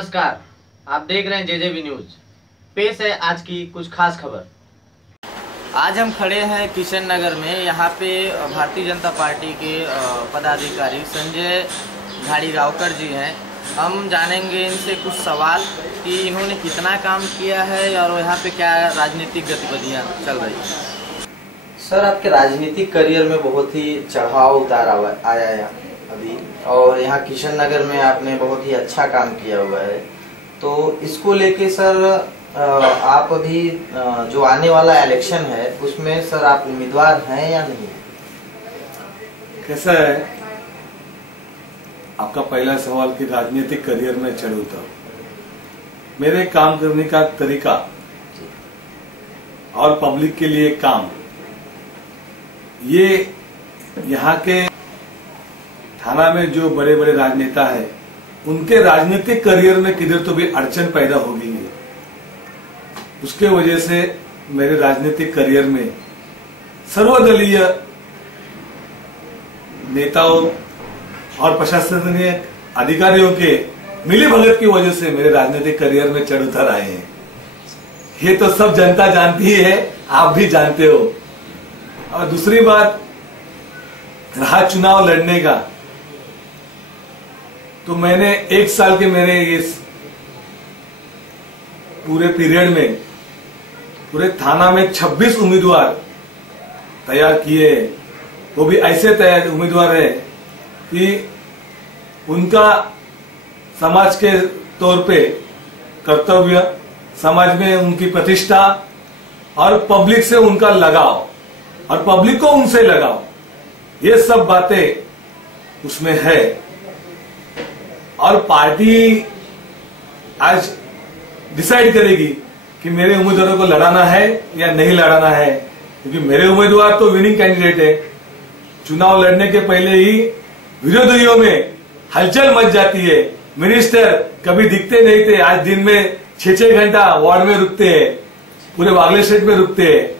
नमस्कार, आप देख रहे हैं जेजेबी न्यूज। पेश है आज की कुछ खास खबर। आज हम खड़े हैं किशन नगर में। यहाँ पे भारतीय जनता पार्टी के पदाधिकारी संजय घाड़ीगांवकर जी हैं। हम जानेंगे इनसे कुछ सवाल कि इन्होंने कितना काम किया है और यहाँ पे क्या राजनीतिक गतिविधियाँ चल रही हैं। सर, आपके राजनीतिक करियर में बहुत ही चढ़ाव उतार आया है अभी, और यहाँ किशन नगर में आपने बहुत ही अच्छा काम किया हुआ है। तो इसको लेके सर, आप अभी जो आने वाला इलेक्शन है उसमें सर आप उम्मीदवार हैं या नहीं? कैसा है आपका पहला सवाल कि राजनीतिक करियर में चढ़ उतर। मेरे काम करने का तरीका और पब्लिक के लिए काम, ये यहाँ के थाना में जो बड़े बड़े राजनेता है उनके राजनीतिक करियर में किधर तो भी अड़चन पैदा हो गई है। उसके वजह से मेरे राजनीतिक करियर में सर्वदलीय नेताओं और प्रशासनिक अधिकारियों के मिलीभगत की वजह से मेरे राजनीतिक करियर में चढ़ उतर आए हैं। ये तो सब जनता जानती है, आप भी जानते हो। और दूसरी बात, रहा चुनाव लड़ने का, तो मैंने 1 साल के मेरे इस पूरे पीरियड में पूरे थाना में 26 उम्मीदवार तैयार किए। वो भी ऐसे तैयार उम्मीदवार है कि उनका समाज के तौर पे कर्तव्य, समाज में उनकी प्रतिष्ठा और पब्लिक से उनका लगाव और पब्लिक को उनसे लगाव, ये सब बातें उसमें है। और पार्टी आज डिसाइड करेगी कि मेरे उम्मीदवारों को लड़ाना है या नहीं लड़ाना है, क्योंकि मेरे उम्मीदवार तो विनिंग कैंडिडेट है। चुनाव लड़ने के पहले ही विरोधियों में हलचल मच जाती है। मिनिस्टर कभी दिखते नहीं थे, आज दिन में 6-6 घंटा वार्ड में रुकते हैं, पूरे बागले स्टेट में रुकते हैं,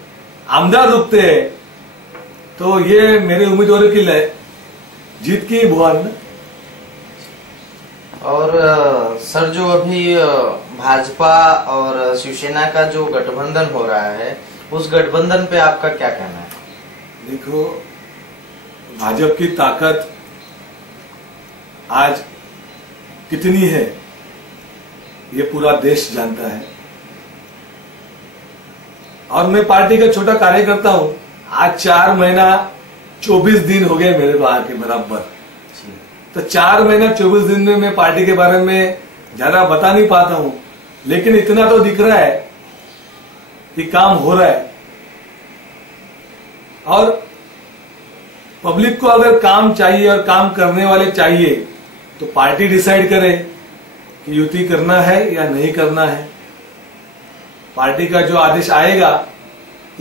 आमदार रुकते हैं। तो ये मेरे उम्मीदवारों की जीत की बुआन। और सर, जो अभी भाजपा और शिवसेना का जो गठबंधन हो रहा है, उस गठबंधन पे आपका क्या कहना है? देखो, भाजपा की ताकत आज कितनी है ये पूरा देश जानता है। और मैं पार्टी का छोटा कार्यकर्ता हूं। आज 4 महीना 24 दिन हो गए मेरे बाहर के बराबर। तो 4 महीना 24 दिन में मैं पार्टी के बारे में ज्यादा बता नहीं पाता हूं, लेकिन इतना तो दिख रहा है कि काम हो रहा है। और पब्लिक को अगर काम चाहिए और काम करने वाले चाहिए तो पार्टी डिसाइड करे कि युति करना है या नहीं करना है। पार्टी का जो आदेश आएगा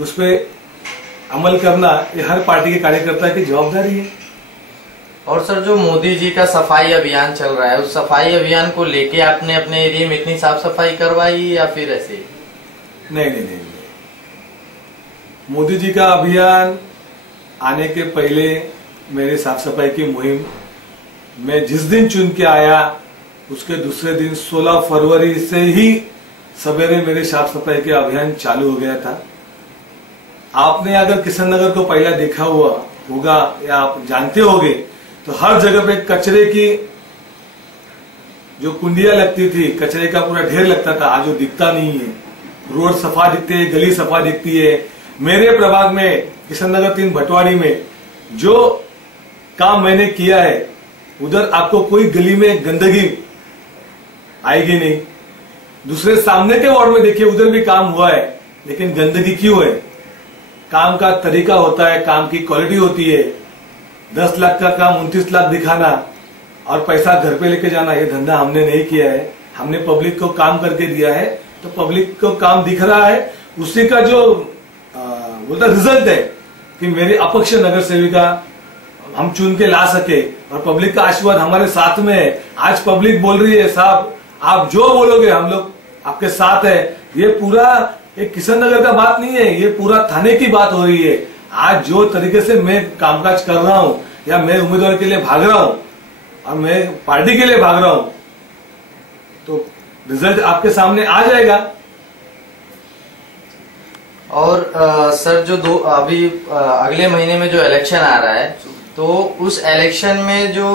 उस पर अमल करना ये हर पार्टी के कार्यकर्ता की जवाबदारी है। और सर, जो मोदी जी का सफाई अभियान चल रहा है, उस सफाई अभियान को लेके आपने अपने एरिया में इतनी साफ सफाई करवाई या फिर ऐसे? नहीं। मोदी जी का अभियान आने के पहले मेरे साफ सफाई की मुहिम मैं जिस दिन चुन के आया उसके दूसरे दिन 16 फरवरी से ही सवेरे मेरे साफ सफाई के अभियान चालू हो गया था। आपने अगर किशन नगर को पहला देखा हुआ होगा या आप जानते होंगे तो हर जगह पे कचरे की जो कुंडियां लगती थी, कचरे का पूरा ढेर लगता था। आज वो दिखता नहीं है। रोड सफा दिखते है, गली सफा दिखती है। मेरे प्रभाग में किशन नगर 3 भटवाड़ी में जो काम मैंने किया है, उधर आपको कोई गली में गंदगी आएगी नहीं। दूसरे सामने के वार्ड में देखिए, उधर भी काम हुआ है, लेकिन गंदगी क्यों है? काम का तरीका होता है, काम की क्वालिटी होती है। 10 लाख का काम 29 लाख दिखाना और पैसा घर पे लेके जाना, ये धंधा हमने नहीं किया है। हमने पब्लिक को काम करके दिया है, तो पब्लिक को काम दिख रहा है। उसी का जो बोलता रिजल्ट है कि मेरी अपक्ष नगर सेविका हम चुन के ला सके और पब्लिक का आशीर्वाद हमारे साथ में है। आज पब्लिक बोल रही है, साहब आप जो बोलोगे हम लोग आपके साथ है। ये पूरा एक किशन नगर का बात नहीं है, ये पूरा थाने की बात हो रही है। आज जो तरीके से मैं कामकाज कर रहा हूं या मैं उम्मीदवार के लिए भाग रहा हूं और मैं पार्टी के लिए भाग रहा हूं, तो रिजल्ट आपके सामने आ जाएगा। और सर जो अभी अगले महीने में जो इलेक्शन आ रहा है, तो उस इलेक्शन में जो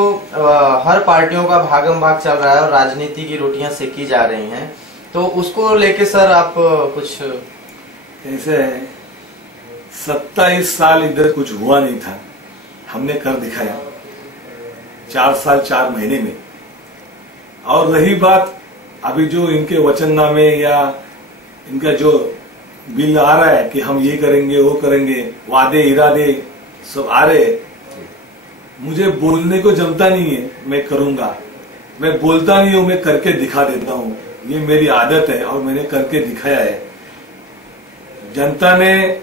हर पार्टियों का भागम भाग चल रहा है और राजनीति की रोटियां सेकी जा रही हैं, तो उसको लेके सर आप कुछ कैसे है, 27 साल इधर कुछ हुआ नहीं था, हमने कर दिखाया 4 साल 4 महीने में। और रही बात अभी जो इनके वचननामे या इनका जो बिल आ रहा है कि हम ये करेंगे वो करेंगे, वादे इरादे सब आ रहे, मुझे बोलने को जमता नहीं है, मैं करूंगा, मैं बोलता नहीं हूं, मैं करके दिखा देता हूं, ये मेरी आदत है और मैंने करके दिखाया है। जनता ने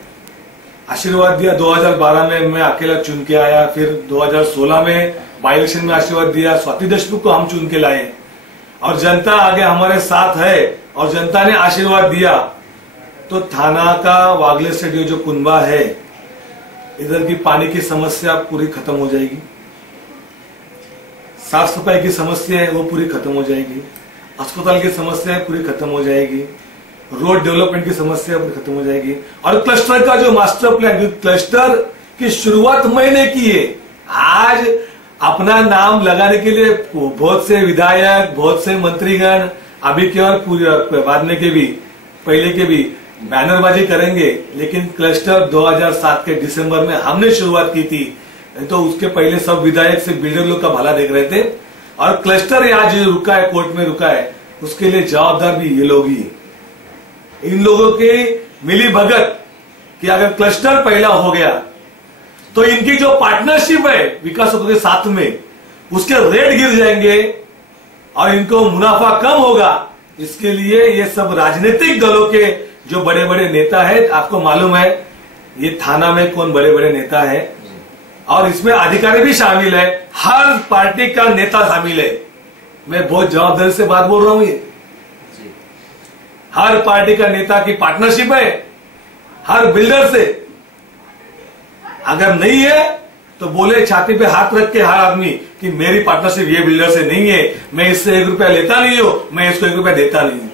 आशीर्वाद दिया 2012 में, मैं अकेला चुन के आया, फिर 2016 में बाई इलेक्शन में आशीर्वाद दिया, स्वाति देशमुख को हम चुन के लाए और जनता आगे हमारे साथ है और जनता ने आशीर्वाद दिया। तो थाना का वागले से जो कुंबा है, इधर की पानी की समस्या पूरी खत्म हो जाएगी, साफ सफाई की समस्या है वो पूरी खत्म हो जाएगी, अस्पताल की समस्या है पूरी खत्म हो जाएगी, रोड डेवलपमेंट की समस्या पूरी खत्म हो जाएगी। और क्लस्टर का जो मास्टर प्लान, क्लस्टर की शुरुआत मैंने की है। आज अपना नाम लगाने के लिए बहुत से विधायक, बहुत से मंत्रीगण अभी के और बाद में के भी, पहले के भी बैनरबाजी करेंगे, लेकिन क्लस्टर 2007 के दिसंबर में हमने शुरुआत की थी, तो उसके पहले सब विधायक से बिल्डर लोग का भला देख रहे थे। और क्लस्टर आज रुका है, कोर्ट में रुका है, उसके लिए जवाबदार भी ये लोग ही। इन लोगों की मिली भगत कि अगर क्लस्टर पहला हो गया तो इनकी जो पार्टनरशिप है विकास के साथ में, उसके रेट गिर जाएंगे और इनको मुनाफा कम होगा। इसके लिए ये सब राजनीतिक दलों के जो बड़े बड़े नेता है, आपको मालूम है ये थाना में कौन बड़े बड़े नेता है और इसमें अधिकारी भी शामिल है, हर पार्टी का नेता शामिल है। मैं बहुत जवाबदारी से बात बोल रहा हूं, ये हर पार्टी का नेता की पार्टनरशिप है हर बिल्डर से। अगर नहीं है तो बोले छाती पे हाथ रख के हर आदमी कि मेरी पार्टनरशिप ये बिल्डर से नहीं है, मैं इससे 1 रुपया लेता नहीं हूं, मैं इसको 1 रुपया देता नहीं हूं।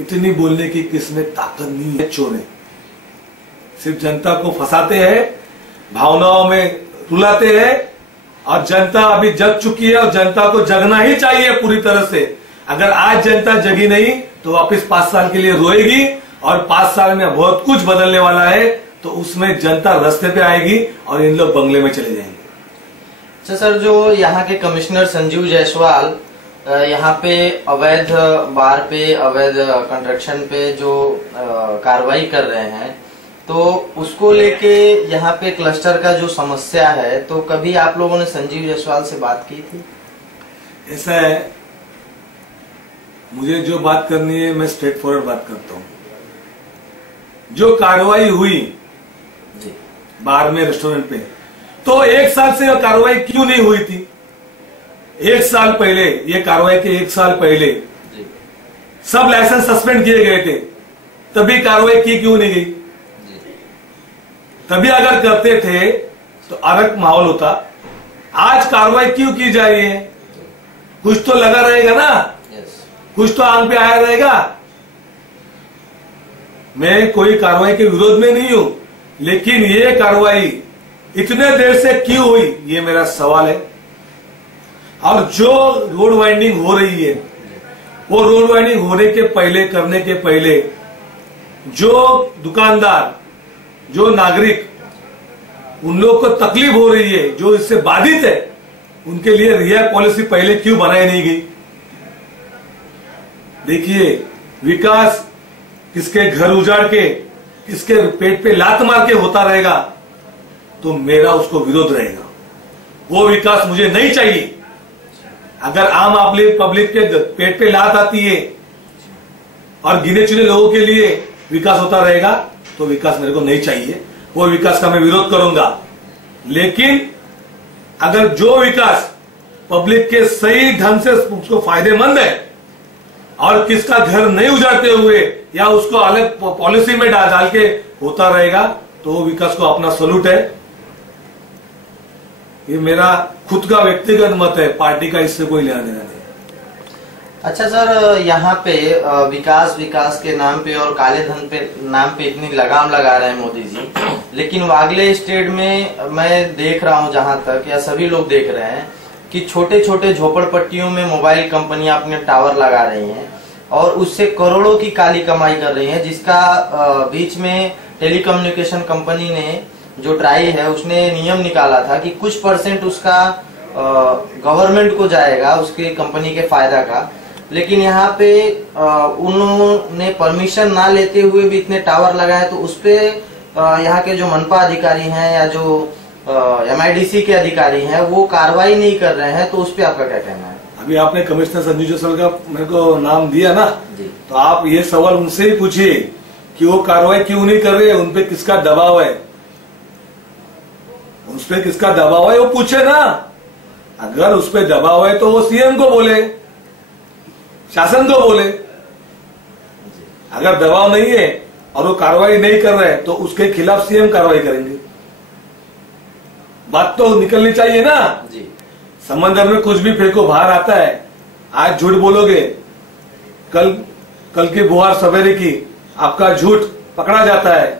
इतनी बोलने की किसमें ताकत नहीं है। चोर है, सिर्फ जनता को फंसाते हैं, भावनाओं में रुलाते हैं और जनता अभी जग चुकी है और जनता को जगना ही चाहिए पूरी तरह से। अगर आज जनता जगी नहीं तो वापस 5 साल के लिए रोएगी और 5 साल में बहुत कुछ बदलने वाला है, तो उसमें जनता रास्ते पे आएगी और इन लोग बंगले में चले जाएंगे। अच्छा सर, जो यहाँ के कमिश्नर संजीव जायसवाल यहाँ पे अवैध बार पे, अवैध कंस्ट्रक्शन पे जो कार्रवाई कर रहे हैं, तो उसको लेके यहाँ पे क्लस्टर का जो समस्या है, तो कभी आप लोगों ने संजीव जायसवाल से बात की थी? ऐसा है, मुझे जो बात करनी है मैं स्ट्रेट फॉरवर्ड बात करता हूँ। जो कार्रवाई हुई जी बार में, रेस्टोरेंट पे, तो 1 साल से यह कार्रवाई क्यों नहीं हुई थी? 1 साल पहले, ये कार्रवाई के 1 साल पहले जी सब लाइसेंस सस्पेंड किए गए थे, तभी कार्रवाई की क्यों नहीं गई? तभी अगर करते थे तो अलग माहौल होता। आज कार्रवाई क्यों की जा रही है? कुछ तो लगा रहेगा ना, कुछ तो आंख पे आया रहेगा। मैं कोई कार्रवाई के विरोध में नहीं हूं, लेकिन ये कार्रवाई इतने देर से क्यों हुई, ये मेरा सवाल है। और जो रोड वाइंडिंग हो रही है, वो रोड वाइंडिंग होने के पहले, करने के पहले जो दुकानदार, जो नागरिक, उन लोग को तकलीफ हो रही है, जो इससे बाधित है, उनके लिए रियायत पॉलिसी पहले क्यों बनाई नहीं गई? देखिए, विकास किसके घर उजाड़ के, किसके पेट पे लात मार के होता रहेगा तो मेरा उसको विरोध रहेगा। वो विकास मुझे नहीं चाहिए। अगर आम पब्लिक के पेट पे लात आती है और गिने चुने लोगों के लिए विकास होता रहेगा तो विकास मेरे को नहीं चाहिए। वो विकास का मैं विरोध करूंगा। लेकिन अगर जो विकास पब्लिक के सही ढंग से उसको फायदेमंद है और किसका घर नहीं उजाड़ते हुए या उसको अलग पॉलिसी में डाल के होता रहेगा तो वो विकास को अपना सलूट है। ये मेरा खुद का व्यक्तिगत मत है, पार्टी का इससे कोई लेना देना नहीं। अच्छा सर, यहाँ पे विकास विकास के नाम पे और काले धन पे नाम पे इतनी लगाम लगा रहे हैं मोदी जी, लेकिन वागले स्टेट में मैं देख रहा हूँ जहाँ तक, या सभी लोग देख रहे हैं कि छोटे छोटे झोपड़पट्टियों में मोबाइल कंपनियां अपने टावर लगा रही हैं और उससे करोड़ों की काली कमाई कर रही हैं, जिसका बीच में टेलीकम्युनिकेशन कंपनी ने जो ट्राई है उसने नियम निकाला था कि कुछ % उसका गवर्नमेंट को जाएगा, उसके कंपनी के फायदा का। लेकिन यहाँ पे उन्होंने परमिशन ना लेते हुए भी इतने टावर लगाए, तो उसपे यहाँ के जो मनपा अधिकारी हैं या जो MIDC के अधिकारी हैं वो कार्रवाई नहीं कर रहे हैं, तो उस पे आपका क्या कहना है? अभी आपने कमिश्नर संजू जसवाल का मेरे को नाम दिया ना जी। तो आप ये सवाल उनसे ही पूछिए कि वो कार्रवाई क्यों नहीं कर रहे, उनपे किसका दबाव है, उस पे किसका दबाव है वो पूछे ना। अगर उस पे दबाव है तो वो CM को बोले, शासन को बोले। अगर दबाव नहीं है और वो कार्रवाई नहीं कर रहे तो उसके खिलाफ CM कार्रवाई करेंगे। बात तो निकलनी चाहिए ना जी। समंदर में कुछ भी फेंको बाहर आता है। आज झूठ बोलोगे, कल की बुहार सवेरे की आपका झूठ पकड़ा जाता है,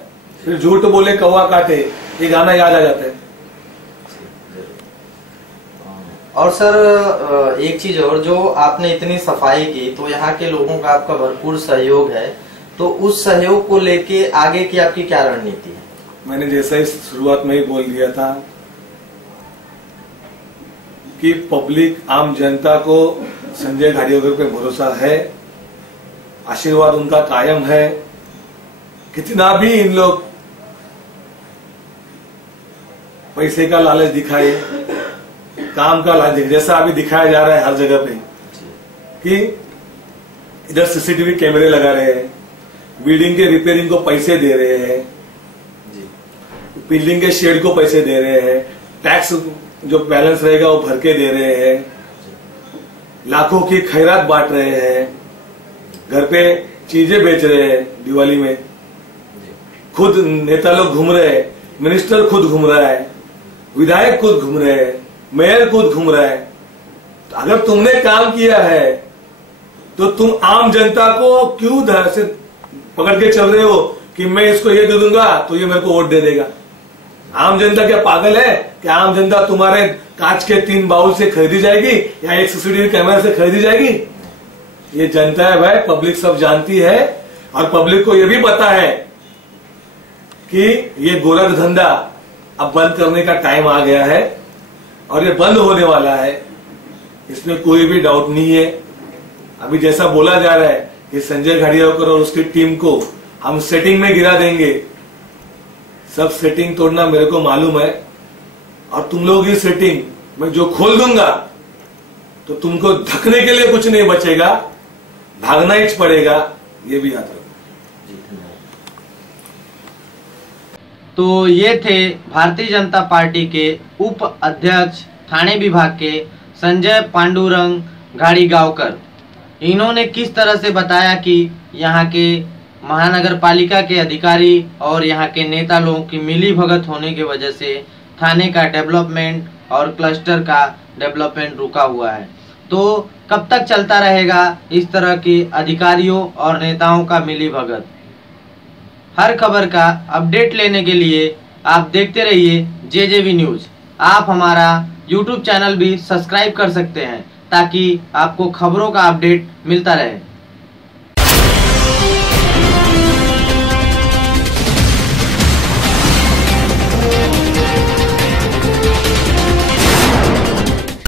फिर झूठ बोले कौवा काटे, ये गाना याद आ जाता है। और सर एक चीज और, जो आपने इतनी सफाई की तो यहाँ के लोगों का आपका भरपूर सहयोग है, तो उस सहयोग को लेके आगे की आपकी क्या रणनीति है? मैंने जैसा ही शुरुआत में ही बोल दिया था कि पब्लिक आम जनता को संजय घाड़ियोकर पे भरोसा है, आशीर्वाद उनका कायम है। कितना भी इन लोग पैसे का लालच दिखाए, काम का लालच, जैसा अभी दिखाया जा रहा है हर जगह पे कि इधर CCTV कैमरे लगा रहे हैं, बिल्डिंग के रिपेयरिंग को पैसे दे रहे हैं, बिल्डिंग के शेड को पैसे दे रहे हैं, टैक्स जो बैलेंस रहेगा वो भर के दे रहे हैं, लाखों की खैरात बांट रहे हैं, घर पे चीजें बेच रहे हैं दिवाली में, खुद नेता लोग घूम रहे हैं, मिनिस्टर खुद घूम रहा है, विधायक खुद घूम रहे हैं, मेयर खुद घूम रहा है। तो अगर तुमने काम किया है तो तुम आम जनता को क्यों धर से पकड़ के चल रहे हो कि मैं इसको ये दे दूंगा तो ये मेरे को वोट दे देगा? आम जनता क्या पागल है कि आम जनता तुम्हारे कांच के 3 बाउल से खरीदी जाएगी या एक CCTV कैमरा से खरीदी जाएगी? ये जनता है भाई, पब्लिक सब जानती है। और पब्लिक को ये भी पता है कि ये गोरख धंधा अब बंद करने का टाइम आ गया है और ये बंद होने वाला है, इसमें कोई भी डाउट नहीं है। अभी जैसा बोला जा रहा है कि संजय घाड़ियाकर और उसकी टीम को हम सेटिंग में गिरा देंगे, सब सेटिंग तोड़ना मेरे को मालूम है। और तुम लोग ये सेटिंग मैं जो खोल दूंगा तो तुमको धकने के लिए कुछ नहीं बचेगा, भागना ही पड़ेगा, ये भी याद रखो। तो ये थे भारतीय जनता पार्टी के उप अध्यक्ष थाने विभाग के संजय पांडुरंग घाड़ीगांवकर। इन्होंने किस तरह से बताया कि यहाँ के महानगर पालिका के अधिकारी और यहाँ के नेता लोगों की मिली भगत होने की वजह से थाने का डेवलपमेंट और क्लस्टर का डेवलपमेंट रुका हुआ है। तो कब तक चलता रहेगा इस तरह के अधिकारियों और नेताओं का मिली भगत? हर खबर का अपडेट लेने के लिए आप देखते रहिए JJV न्यूज। आप हमारा YouTube चैनल भी सब्सक्राइब कर सकते हैं ताकि आपको खबरों का अपडेट मिलता रहे।